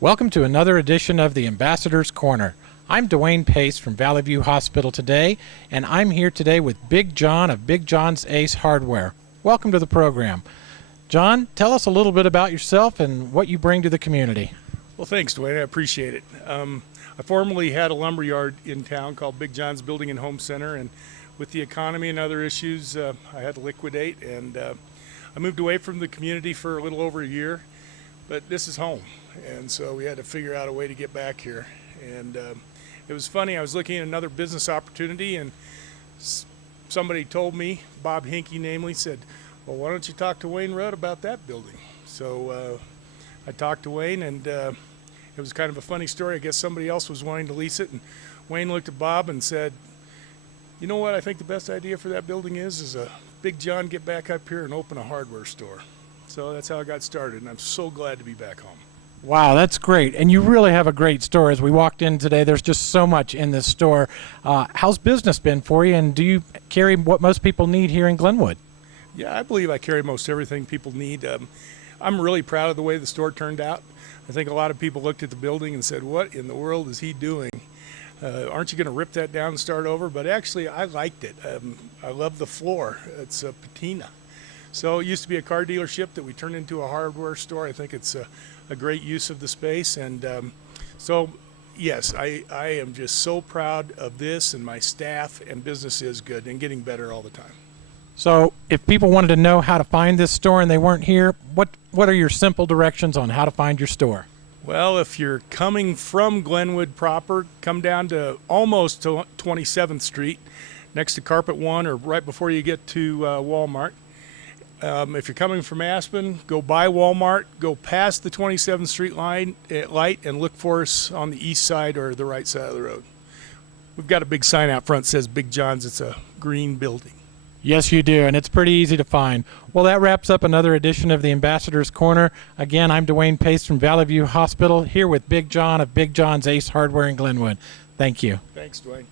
Welcome to another edition of the Ambassador's Corner. I'm Dwayne Pace from Valley View Hospital today, and I'm here today with Big John of Big John's Ace Hardware. Welcome to the program. John, tell us a little bit about yourself and what you bring to the community. Well, thanks, Dwayne. I appreciate it. I formerly had a lumber yard in town called Big John's Building and Home Center, and with the economy and other issues, I had to liquidate, and I moved away from the community for a little over a year, but this is home, and so we had to figure out a way to get back here. And it was funny, I was looking at another business opportunity, and somebody told me, Bob Hinkey namely, said, well, why don't you talk to Wayne Rudd about that building? So I talked to Wayne, and it was kind of a funny story. I guess somebody else was wanting to lease it, and Wayne looked at Bob and said, you know what I think the best idea for that building is a Big John get back up here and open a hardware store. So that's how I got started, and I'm so glad to be back home. Wow, that's great. And you really have a great store. As we walked in today, there's just so much in this store. How's business been for you, and do you carry what most people need here in Glenwood? Yeah, I believe I carry most everything people need. I'm really proud of the way the store turned out. I think a lot of people looked at the building and said, what in the world is he doing? Aren't you going to rip that down and start over? But actually, I liked it. I love the floor. It's a patina. So it used to be a car dealership that we turned into a hardware store. I think it's a great use of the space. And so, yes, I am just so proud of this, and my staff and business is good and getting better all the time. So if people wanted to know how to find this store and they weren't here, what are your simple directions on how to find your store? Well, if you're coming from Glenwood proper, come down to almost to 27th Street, next to Carpet One, or right before you get to Walmart. If you're coming from Aspen, go by Walmart, go past the 27th Street light, and look for us on the east side or the right side of the road. We've got a big sign out front that says Big John's. It's a green building. Yes, you do, and it's pretty easy to find. Well, that wraps up another edition of the Ambassador's Corner. Again, I'm Dwayne Pace from Valley View Hospital, here with Big John of Big John's Ace Hardware in Glenwood. Thank you. Thanks, Dwayne.